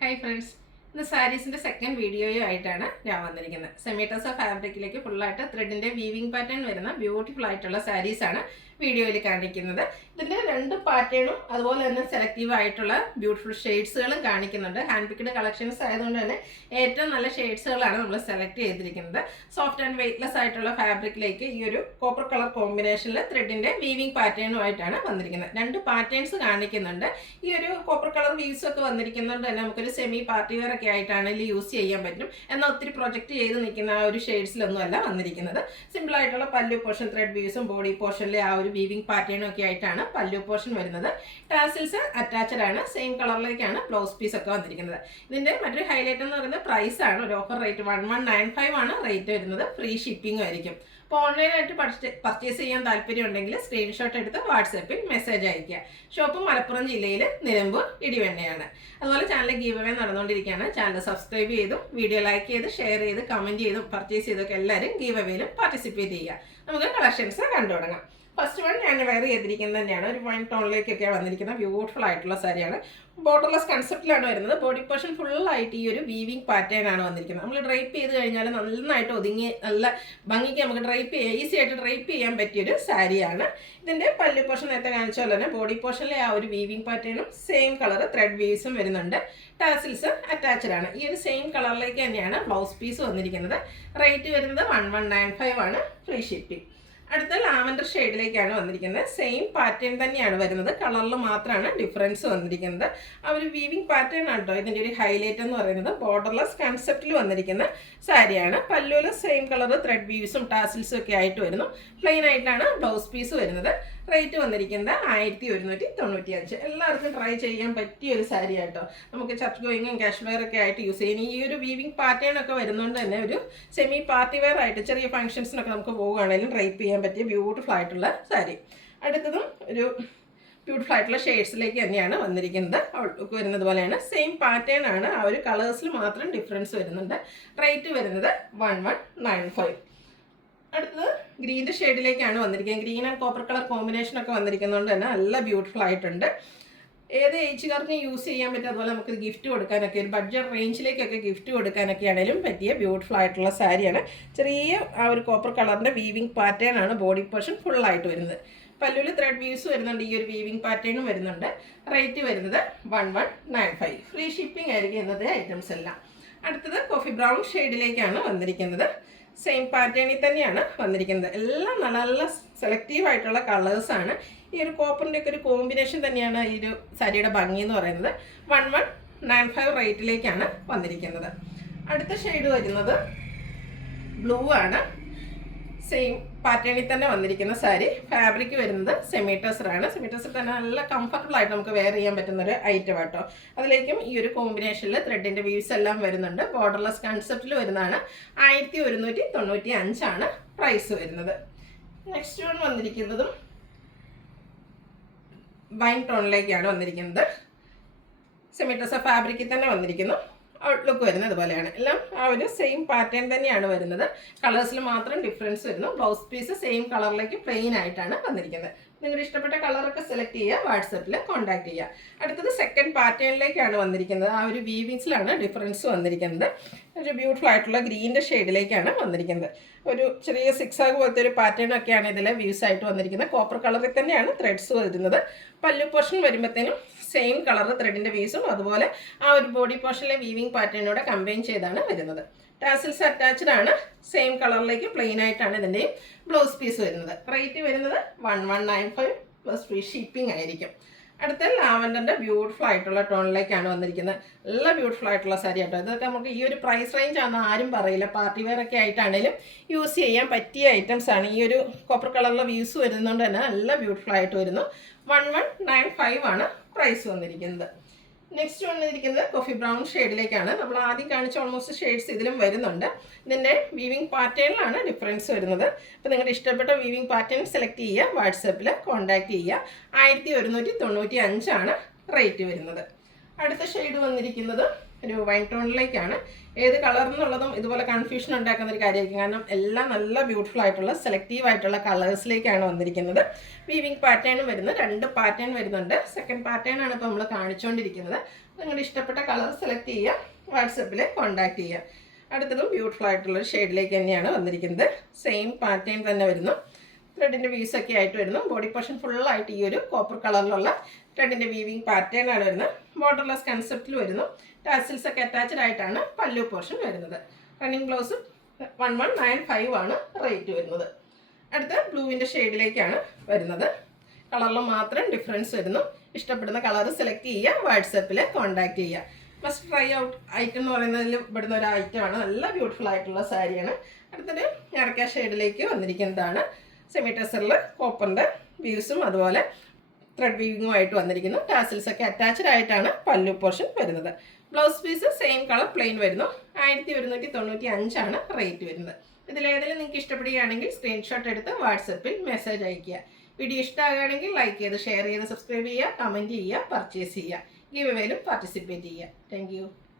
Hi friends, ഇന്ന് സാരീസിൻ്റെ second വീഡിയോയുമായിട്ടാണ് ഞാൻ വന്നിരിക്കുന്നത്. സെമിറ്റോസ ഫാബ്രിക്കിലേക്ക് ഫുള്ളായിട്ട് ത്രെഡിൻ്റെ വീവിങ് പാറ്റേൺ വരുന്ന ബ്യൂട്ടിഫുൾ ആയിട്ടുള്ള സാരീസാണ് വീഡിയോയിൽ കാണിക്കുന്നത്. ഇതിൻ്റെ രണ്ട് പാറ്റേണും അതുപോലെ തന്നെ സെലക്റ്റീവ് ആയിട്ടുള്ള ബ്യൂട്ടിഫുൾ ഷെയ്ഡ്സുകളും കാണിക്കുന്നുണ്ട്. ഹാൻഡ് പിക്ഡ് കളക്ഷൻസ് ആയതുകൊണ്ട് തന്നെ ഏറ്റവും നല്ല ഷെയ്ഡ്സുകളാണ് നമ്മൾ സെലക്ട് ചെയ്തിരിക്കുന്നത്. സോഫ്റ്റ് ആൻഡ് വെയ്റ്റ്ലെസ് ആയിട്ടുള്ള ഫാബ്രിക്കിലേക്ക് ഈ ഒരു കോപ്പർ കളർ കോമ്പിനേഷനിൽ ത്രെഡിൻ്റെ വീവിങ് പാറ്റേണുമായിട്ടാണ് വന്നിരിക്കുന്നത്. രണ്ട് പാറ്റേൺസ് കാണിക്കുന്നുണ്ട്. ഈ ഒരു കോപ്പർ കളർ വീവ്സ് ഒക്കെ വന്നിരിക്കുന്നതുകൊണ്ട് തന്നെ നമുക്കൊരു സെമി പാർട്ടി വെയർ ഒക്കെ ആയിട്ടാണെങ്കിൽ യൂസ് ചെയ്യാൻ പറ്റും. എന്നാൽ ഒത്തിരി പ്രൊജക്റ്റ് ചെയ്ത് നിൽക്കുന്ന ആ ഒരു ഷെയ്ഡ്സിലൊന്നും അല്ല വന്നിരിക്കുന്നത്. സിമ്പിൾ ആയിട്ടുള്ള പല്ലു പോർഷൻ ത്രെഡ് വീവ്സും ബോഡി പോർഷനിലെ ആ ഒരു വീവിംഗ് പാറ്റേണും ഒക്കെ ആയിട്ടാണ് പല്ലു പോർഷൻ വരുന്നത്. ടാസിൽസ് അറ്റാച്ച്ഡ് ആണ്. സെയിം കളറിലേക്കാണ് ബ്ലൗസ് പീസ് ഒക്കെ വന്നിരിക്കുന്നത്. ഇതിന്റെ മറ്റൊരു ഹൈലൈറ്റ് എന്ന് പറയുന്നത് പ്രൈസ് ആണ്. ഒരു ഓഫർ റേറ്റ് 1195 ആണ് റേറ്റ് വരുന്നത്. ഫ്രീ ഷിപ്പിംഗ് ആയിരിക്കും. അപ്പോൾ ഓൺലൈനായിട്ട് പർച്ചേസ് ചെയ്യാൻ താല്പര്യം ഉണ്ടെങ്കിൽ സ്ക്രീൻഷോട്ട് എടുത്ത് വാട്സാപ്പിൽ മെസ്സേജ് അയയ്ക്കുക. ഷോപ്പ് മലപ്പുറം ജില്ലയിൽ നിലമ്പൂർ ഇടിവെണ്ണയാണ്. അതുപോലെ ചാനൽ ഗീവ് അവേ നടന്നുകൊണ്ടിരിക്കുകയാണ്. ചാനൽ സബ്സ്ക്രൈബ് ചെയ്തും വീഡിയോ ലൈക്ക് ചെയ്ത് ഷെയർ ചെയ്ത് കമൻറ്റ് ചെയ്തും പർച്ചേസ് ചെയ്തൊക്കെ എല്ലാവരും ഗീവ് അവേയിലും പാർട്ടിസിപ്പേറ്റ് ചെയ്യുക. നമുക്ക് കളക്ഷൻസ് കണ്ടു തുടങ്ങാം. ഫസ്റ്റ് വൺ ഞാൻ വെയർ ചെയ്തിരിക്കുന്നത് തന്നെയാണ്. ഒരു വൈൻ ടോണിലേക്കൊക്കെ വന്നിരിക്കുന്ന ബ്യൂട്ടിഫുൾ ആയിട്ടുള്ള സാരിയാണ്. ബോർഡർലെസ് കൺസെപ്റ്റിലാണ് വരുന്നത്. ബോഡി പോർഷൻ ഫുള്ളായിട്ട് ഈ ഒരു വീവിങ് പാറ്റേൺ ആണ് വന്നിരിക്കുന്നത്. നമ്മൾ ഡ്രൈപ്പ് ചെയ്ത് കഴിഞ്ഞാൽ നന്നായിട്ട് ഒതുങ്ങി നല്ല ഭംഗിക്ക് നമുക്ക് ഡ്രൈപ്പ് ചെയ്യാം, ഈസി ആയിട്ട് ഡ്രൈപ്പ് ചെയ്യാൻ പറ്റിയൊരു സാരിയാണ്. ഇതിൻ്റെ പല്ലു പോർഷൻ നേരത്തെ കാണിച്ച പോലെ തന്നെ ബോഡി പോർഷനിലെ ആ ഒരു വീവിങ് പാറ്റേണും സെയിം കളർ ത്രെഡ് വീവ്സും വരുന്നുണ്ട്. ടാസിൽസ് അറ്റാച്ച്ഡ് ആണ്. ഈ ഒരു സെയിം കളറിലേക്ക് തന്നെയാണ് ബ്ലൗസ് പീസ് വന്നിരിക്കുന്നത്. റേറ്റ് വരുന്നത് 1195 ആണ്. Free shipping. അടുത്ത ലാവൻഡർ ഷെയ്ഡിലേക്കാണ് വന്നിരിക്കുന്നത്. സെയിം പാറ്റേൺ തന്നെയാണ് വരുന്നത്. കളറിൽ മാത്രമാണ് ഡിഫറൻസ് വന്നിരിക്കുന്നത്. ആ ഒരു വീവിംഗ് പാറ്റേൺ ആണ് കേട്ടോ ഇതിൻ്റെ ഒരു ഹൈലൈറ്റ് എന്ന് പറയുന്നത്. ബോർഡർലെസ് കൺസെപ്റ്റിൽ വന്നിരിക്കുന്ന സാരിയാണ്. പല്ലുവിൽ സെയിം കളർ ത്രെഡ് വീവ്സും ടാസിൽസും ഒക്കെ ആയിട്ട് വരുന്നു. പ്ലെയിൻ ആയിട്ടാണ് ബ്ലൗസ് പീസ് വരുന്നത്. റേറ്റ് വന്നിരിക്കുന്നത് 1195. എല്ലാവർക്കും ട്രൈ ചെയ്യാൻ പറ്റിയ ഒരു സാരി ആയിട്ടോ. നമുക്ക് ചർച്ച് ഗോയിങ്ങും കാഷ് വെയർ ഒക്കെ ആയിട്ട് യൂസ് ചെയ്യാൻ ഈ ഒരു വീവിംഗ് പാറ്റേൺ ഒക്കെ വരുന്നതുകൊണ്ട് തന്നെ ഒരു സെമി പാർട്ടി വെയർ ആയിട്ട് ചെറിയ ഫംഗ്ഷൻസിനൊക്കെ നമുക്ക് പോകുകയാണെങ്കിലും ഡ്രൈപ്പ് ചെയ്യാൻ പറ്റിയ ബ്യൂട്ടിഫുൾ ആയിട്ടുള്ള സാരി. അടുത്തതും ഒരു ബ്യൂട്ടിഫുൾ ആയിട്ടുള്ള ഷെയ്ഡ്സിലേക്ക് തന്നെയാണ് വന്നിരിക്കുന്നത്. ഔട്ട്ലുക്ക് വരുന്നത് പോലെയാണ്. സെയിം പാറ്റേൺ ആണ്. ആ ഒരു കളേഴ്സിൽ മാത്രം ഡിഫറൻസ് വരുന്നുണ്ട്. റേറ്റ് വരുന്നത് 1195. അടുത്തത് ഗ്രീൻ്റെ ഷെയ്ഡിലേക്കാണ് വന്നിരിക്കുന്നത്. Green and copper colour combination ഒക്കെ വന്നിരിക്കുന്നതുകൊണ്ട് തന്നെ നല്ല ബ്യൂട്ടിഫുൾ ആയിട്ടുണ്ട്. ഏത് ഏജുകാർക്കും യൂസ് ചെയ്യാൻ പറ്റും. അതുപോലെ നമുക്ക് ഗിഫ്റ്റ് കൊടുക്കാനൊക്കെ ഒരു ബഡ്ജറ്റ് റേഞ്ചിലേക്കൊക്കെ ഗിഫ്റ്റ് കൊടുക്കാനൊക്കെ ആണെങ്കിലും പറ്റിയ ബ്യൂട്ടിഫുൾ ആയിട്ടുള്ള സാരിയാണ്. ചെറിയ ആ ഒരു കോപ്പർ കളറിൻ്റെ വീവിംഗ് പാറ്റേൺ ആണ് ബോഡി പോർഷൻ ഫുള്ളായിട്ട് വരുന്നത്. പല്ലുവിൽ ത്രെഡ് വീവ്സ് വരുന്നുണ്ട്. ഈ ഒരു വീവിംഗ് പാറ്റേണും വരുന്നുണ്ട്. റേറ്റ് വരുന്നത് 1195. ഫ്രീ ഷിപ്പിംഗ് ആയിരിക്കും ഇന്നത്തെ ഐറ്റംസ് എല്ലാം. അടുത്തത് കോഫി ബ്രൗൺ ഷെയ്ഡിലേക്കാണ് വന്നിരിക്കുന്നത്. സെയിം പാറ്റേണിൽ തന്നെയാണ് വന്നിരിക്കുന്നത്. എല്ലാം നല്ല നല്ല സെലക്റ്റീവ് ആയിട്ടുള്ള കളേഴ്സാണ്. ഈ ഒരു കോപ്പറിൻ്റെ ഒക്കെ ഒരു കോമ്പിനേഷൻ തന്നെയാണ് ഈ ഒരു സാരിയുടെ ഭംഗി എന്ന് പറയുന്നത്. 1195 റേറ്റിലേക്കാണ് വന്നിരിക്കുന്നത്. അടുത്ത ഷെയ്ഡ് വരുന്നത് ബ്ലൂ ആണ്. സെയിം പാറ്റേണിൽ തന്നെ വന്നിരിക്കുന്ന സാരി. ഫാബ്രിക് വരുന്നത് സെമിറ്റോസറാണ്. സെമിറ്റോസർ തന്നെ നല്ല കംഫർട്ടബിൾ ആയിട്ട് നമുക്ക് വെയർ ചെയ്യാൻ പറ്റുന്ന ഒരു ഐറ്റം കേട്ടോ. അതിലേക്കും ഈ ഒരു കോമ്പിനേഷനിൽ ത്രെഡിൻ്റെ വീവ്സ് എല്ലാം വരുന്നുണ്ട്. ബോർഡർലെസ് കൺസെപ്റ്റിൽ വരുന്നതാണ്. 1195 ആണ് പ്രൈസ് വരുന്നത്. നെക്സ്റ്റ് വൺ വന്നിരിക്കുന്നതും വൈൻ ടോണിലേക്കാണ് വന്നിരിക്കുന്നത്. സെമിറ്റോസർ ഫാബ്രിക്കിൽ തന്നെ വന്നിരിക്കുന്നു. ഔട്ട്ലുക്ക് വരുന്നത് അതുപോലെയാണ്. എല്ലാം ആ ഒരു സെയിം പാറ്റേൺ തന്നെയാണ് വരുന്നത്. കളേഴ്സിൽ മാത്രം ഡിഫറൻസ് വരുന്നു. ബ്ലൗസ് പീസ് സെയിം കളറിലേക്ക് പ്ലെയിൻ ആയിട്ടാണ് വന്നിരിക്കുന്നത്. നിങ്ങളുടെ ഇഷ്ടപ്പെട്ട കളറൊക്കെ സെലക്ട് ചെയ്യുക, വാട്സപ്പിൽ കോൺടാക്ട് ചെയ്യുക. അടുത്തത് സെക്കൻഡ് പാറ്റേണിലേക്കാണ് വന്നിരിക്കുന്നത്. ആ ഒരു വീവിങ്സിലാണ് ഡിഫറൻസ് വന്നിരിക്കുന്നത്. ഒരു ബ്യൂട്ടിഫുൾ ആയിട്ടുള്ള ഗ്രീൻ്റെ ഷെയ്ഡിലേക്കാണ് വന്നിരിക്കുന്നത്. ഒരു ചെറിയ സിക്സാഗ് പോലത്തെ ഒരു പാറ്റേൺ ഒക്കെയാണ് ഇതിൽ വ്യൂസ് ആയിട്ട് വന്നിരിക്കുന്നത്. കോപ്പർ കളറിൽ തന്നെയാണ് ത്രെഡ്സ് വരുന്നത്. പല്ലു പോർഷൻ വരുമ്പോഴത്തേനും സെയിം കളർ ത്രെഡിൻ്റെ വീസും അതുപോലെ ആ ഒരു ബോഡി പോർഷനിലെ വീവിംഗ് പാറ്റേണോടെ കമ്പൈൻ ചെയ്താണ് വരുന്നത്. ടാസിൽസ് അറ്റാച്ച്ഡ് ആണ്. സെയിം കളറിലേക്ക് പ്ലെയിൻ ആയിട്ടാണ് ഇതിൻ്റെയും ബ്ലൗസ് പീസ് വരുന്നത്. റേറ്റ് വരുന്നത് 1195 പ്ലസ് ഫ്രീ ഷിപ്പിംഗ് ആയിരിക്കും. അടുത്ത ലാവൻഡറിൻ്റെ ബ്യൂട്ടിഫുൾ ആയിട്ടുള്ള ടോണിലേക്കാണ് വന്നിരിക്കുന്നത്. നല്ല ബ്യൂട്ടിഫുൾ ആയിട്ടുള്ള സാരി ആട്ടോ. ഇതൊക്കെ നമുക്ക് ഈ ഒരു പ്രൈസ് റേഞ്ച് ആണെന്ന് ആരും പറയില്ല. പാർട്ടി വെയർ ഒക്കെ ആയിട്ടാണെങ്കിലും യൂസ് ചെയ്യാൻ പറ്റിയ ഐറ്റംസ് ആണ്. ഈ ഒരു കോപ്പർ കളറിലെ വ്യൂസ് വരുന്നതുകൊണ്ട് തന്നെ നല്ല ബ്യൂട്ടിഫുൾ ആയിട്ട് വരുന്നു. 1195 ആണ് പ്രൈസ് വന്നിരിക്കുന്നത്. നെക്സ്റ്റ് വന്നിരിക്കുന്നത് കോഫി ബ്രൗൺ ഷെയ്ഡിലേക്കാണ്. നമ്മൾ ആദ്യം കാണിച്ച ഓൾമോസ്റ്റ് ഷെയ്ഡ്സ് ഇതിലും വരുന്നുണ്ട്. ഇതിൻ്റെ വീവിംഗ് പാറ്റേണിലാണ് ഡിഫറൻസ് വരുന്നത്. അപ്പോൾ നിങ്ങളുടെ ഇഷ്ടപ്പെട്ട വീവിംഗ് പാറ്റേൺ സെലക്ട് ചെയ്യുക, വാട്സപ്പിൽ കോൺടാക്ട് ചെയ്യുക. 1195 ആണ് റേറ്റ് വരുന്നത്. അടുത്ത ഷെയ്ഡ് വന്നിരിക്കുന്നത് ഒരു വൈൻ ടോണിലേക്കാണ്. ഏത് കളർ എന്നുള്ളതും ഇതുപോലെ കൺഫ്യൂഷൻ ഉണ്ടാക്കുന്ന ഒരു കാര്യമായിരിക്കും. കാരണം എല്ലാം നല്ല ബ്യൂട്ടിഫുൾ ആയിട്ടുള്ള സെലക്റ്റീവ് ആയിട്ടുള്ള കളേഴ്സിലേക്കാണ് വന്നിരിക്കുന്നത്. വീവിംഗ് പാറ്റേൺ വരുന്നത് രണ്ട് പാറ്റേൺ വരുന്നുണ്ട്. സെക്കൻഡ് പാറ്റേൺ ആണ് ഇപ്പോൾ നമ്മൾ കാണിച്ചുകൊണ്ടിരിക്കുന്നത്. നിങ്ങളുടെ ഇഷ്ടപ്പെട്ട കളർ സെലക്ട് ചെയ്യുക, വാട്സപ്പിൽ കോൺടാക്റ്റ് ചെയ്യുക. അടുത്തതും ബ്യൂട്ടിഫുൾ ആയിട്ടുള്ളൊരു ഷെയ്ഡിലേക്ക് തന്നെയാണ് വന്നിരിക്കുന്നത്. സെയിം പാറ്റേൺ തന്നെ വരുന്നു. ത്രെഡിൻ്റെ വീവ്സൊക്കെ ആയിട്ട് വരുന്നു. ബോഡി പോർഷൻ ഫുള്ളായിട്ട് ഈ ഒരു കോപ്പർ കളറിലുള്ള ത്രെഡിൻ്റെ വീവിങ് പാറ്റേൺ ആണ് വരുന്നത്. ബോർഡർലെസ് കൺസെപ്റ്റിൽ വരുന്നു. ടാസിൽസ് ഒക്കെ അറ്റാച്ച്ഡ് ആയിട്ടാണ് പല്ലു പോർഷൻ വരുന്നത്. റണ്ണിങ് ബ്ലൗസും 1195 ആണ് റേറ്റ് വരുന്നത്. അടുത്ത ബ്ലൂവിൻ്റെ ഷെയ്ഡിലേക്കാണ് വരുന്നത്. കളറിൽ മാത്രം ഡിഫറൻസ് വരുന്നു. ഇഷ്ടപ്പെടുന്ന കളർ സെലക്ട് ചെയ്യുക, വാട്സപ്പിൽ കോൺടാക്റ്റ് ചെയ്യുക. മസ്റ്റ് ട്രൈ ഔട്ട് ഐറ്റം എന്ന് പറയുന്നതിൽ ഇവിടുന്ന ഒരു ഐറ്റമാണ്. നല്ല ബ്യൂട്ടിഫുൾ ആയിട്ടുള്ള സാരിയാണ്. അടുത്തൊരു ഞറക്ക ഷെയ്ഡിലേക്ക് വന്നിരിക്കുന്നതാണ്. സെമി ടെസറിൽ കോപ്പറിൻ്റെ വ്യൂസും അതുപോലെ ത്രെഡ് വീവിങ്ങും ആയിട്ട് വന്നിരിക്കുന്നു. ടാസിൽസ് ഒക്കെ അറ്റാച്ച്ഡ് ആയിട്ടാണ് പല്ലു പോർഷൻ വരുന്നത്. Blouse piece same colour plain വരുന്നു. 1195 ആണ് റേറ്റ് വരുന്നത്. ഇതിലേതെങ്കിലും നിങ്ങൾക്ക് ഇഷ്ടപ്പെടുകയാണെങ്കിൽ സ്ക്രീൻഷോട്ട് എടുത്ത് വാട്സപ്പിൽ മെസ്സേജ് അയയ്ക്കുക. വീഡിയോ ഇഷ്ടമാകുകയാണെങ്കിൽ ലൈക്ക് ചെയ്ത് ഷെയർ ചെയ്ത് സബ്സ്ക്രൈബ് ചെയ്യുക, കമൻറ്റ് ചെയ്യുക, പർച്ചേസ് ചെയ്യുക. ഗിവ് അവേയിലും പാർട്ടിസിപ്പേറ്റ് ചെയ്യുക. Thank you.